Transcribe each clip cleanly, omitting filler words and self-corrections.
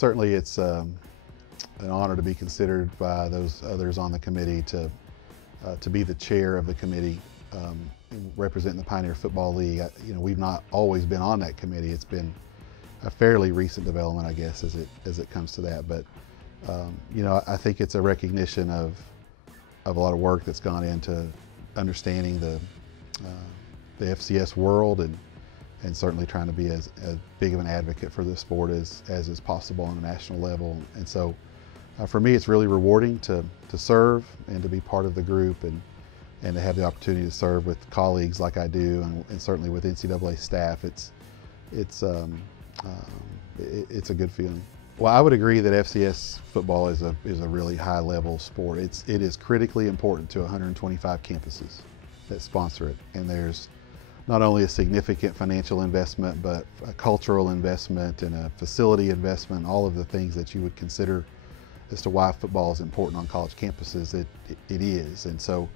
certainly it's an honor to be considered by those others on the committee to be the chair of the committee representing the Pioneer Football League. We've not always been on that committee. It's been a fairly recent development, I guess, as it comes to that. But I think it's a recognition of a lot of work that's gone into understanding the FCS world and certainly trying to be as big of an advocate for this sport as is possible on a national level. And so for me, it's really rewarding to serve and to be part of the group and to have the opportunity to serve with colleagues like I do, and certainly with NCAA staff. It's a good feeling. Well, I would agree that FCS football is a really high level sport. It is critically important to 125 campuses that sponsor it, and there's not only a significant financial investment, but a cultural investment and a facility investment, all of the things that you would consider as to why football is important on college campuses. It is, and so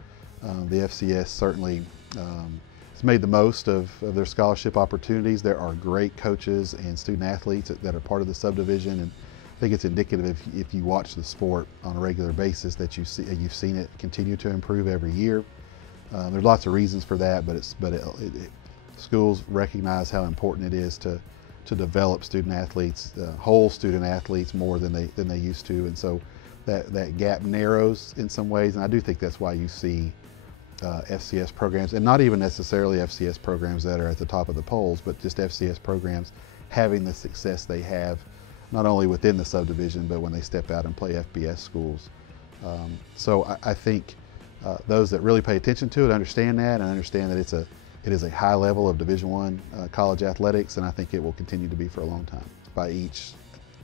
the FCS certainly has made the most of their scholarship opportunities. There are great coaches and student athletes that are part of the subdivision, and I think it's indicative if you watch the sport on a regular basis that you've seen it continue to improve every year. There's lots of reasons for that, but schools recognize how important it is to develop student athletes, whole student athletes, more than they used to, and so that gap narrows in some ways. And I do think that's why you see FCS programs, and not even necessarily FCS programs that are at the top of the polls, but just FCS programs having the success they have, not only within the subdivision, but when they step out and play FBS schools. So I think those that really pay attention to it understand that, and understand that it is a high level of Division I college athletics, and I think it will continue to be for a long time. By each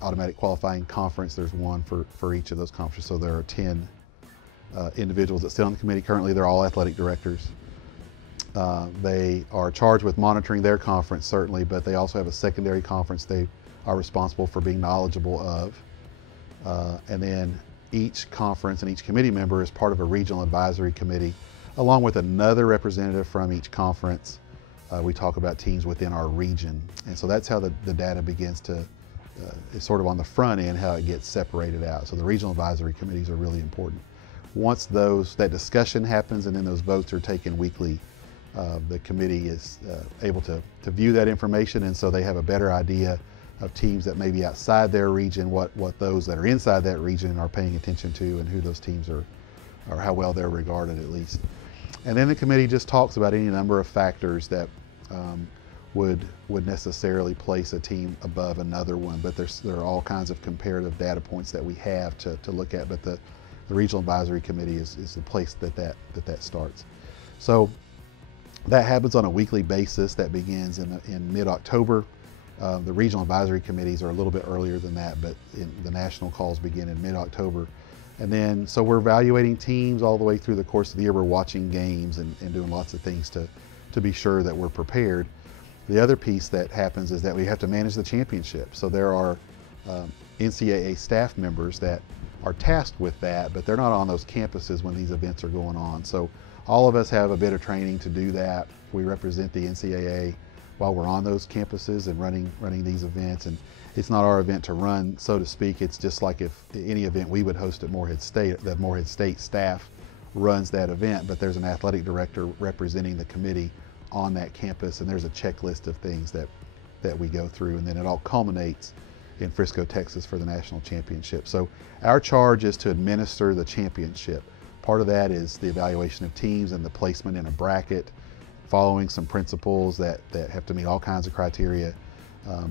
automatic qualifying conference, there's one for each of those conferences. So there are 10 individuals that sit on the committee. Currently, they're all athletic directors. They are charged with monitoring their conference, certainly, but they also have a secondary conference they are responsible for being knowledgeable of. And then each conference and each committee member is part of a regional advisory committee, along with another representative from each conference. We talk about teams within our region. And so that's how the data begins to, is sort of on the front end, how it gets separated out. So the regional advisory committees are really important. Once that discussion happens and then those votes are taken weekly, the committee is able to view that information, and so they have a better idea of teams that may be outside their region, what those that are inside that region are paying attention to, and who those teams are, or how well they're regarded at least. And then the committee just talks about any number of factors that would necessarily place a team above another one, but there are all kinds of comparative data points that we have to look at, but the Regional Advisory Committee is the place that starts. So that happens on a weekly basis. That begins in mid-October. The Regional Advisory Committees are a little bit earlier than that, but the national calls begin in mid-October. And then, so we're evaluating teams all the way through the course of the year. We're watching games and doing lots of things to be sure that we're prepared. The other piece that happens is that we have to manage the championship. So there are NCAA staff members that are tasked with that, but they're not on those campuses when these events are going on. So all of us have a bit of training to do that. We represent the NCAA while we're on those campuses and running these events. And it's not our event to run, so to speak. It's just like if any event we would host at Morehead State, that Morehead State staff runs that event, but there's an athletic director representing the committee on that campus, and there's a checklist of things that we go through, and then it all culminates in Frisco, Texas for the national championship. So our charge is to administer the championship. Part of that is the evaluation of teams and the placement in a bracket, following some principles that have to meet all kinds of criteria.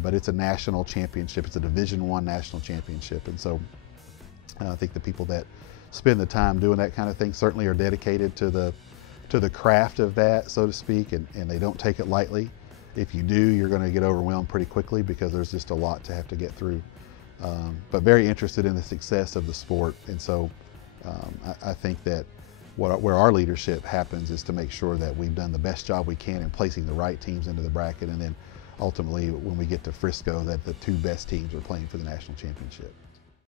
But it's a national championship. It's a Division I national championship. And so I think the people that spend the time doing that kind of thing certainly are dedicated to the craft of that, so to speak, and they don't take it lightly. If you do, you're going to get overwhelmed pretty quickly because there's just a lot to have to get through. But very interested in the success of the sport. And so I think that where our leadership happens is to make sure that we've done the best job we can in placing the right teams into the bracket, and then ultimately when we get to Frisco, that the two best teams are playing for the national championship.